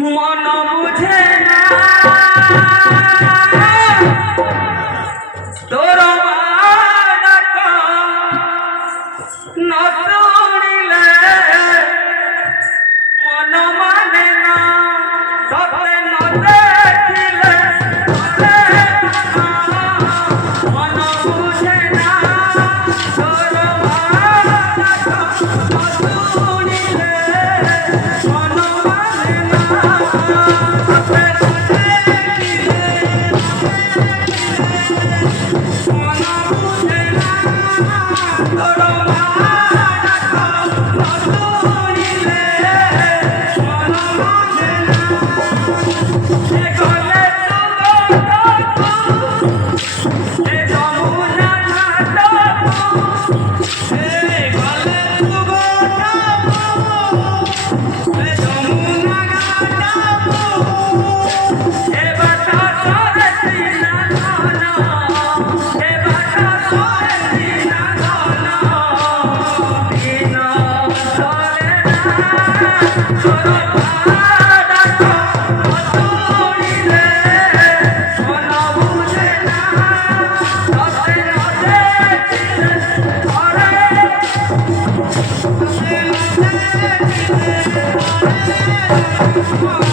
মন বুঝে না তোর ডাক ন শুনিলে মন মানে না তবে ন দেখিলে মন বুঝে না তোর ডাক ন শুনিলে মন মানে না তবে Come on.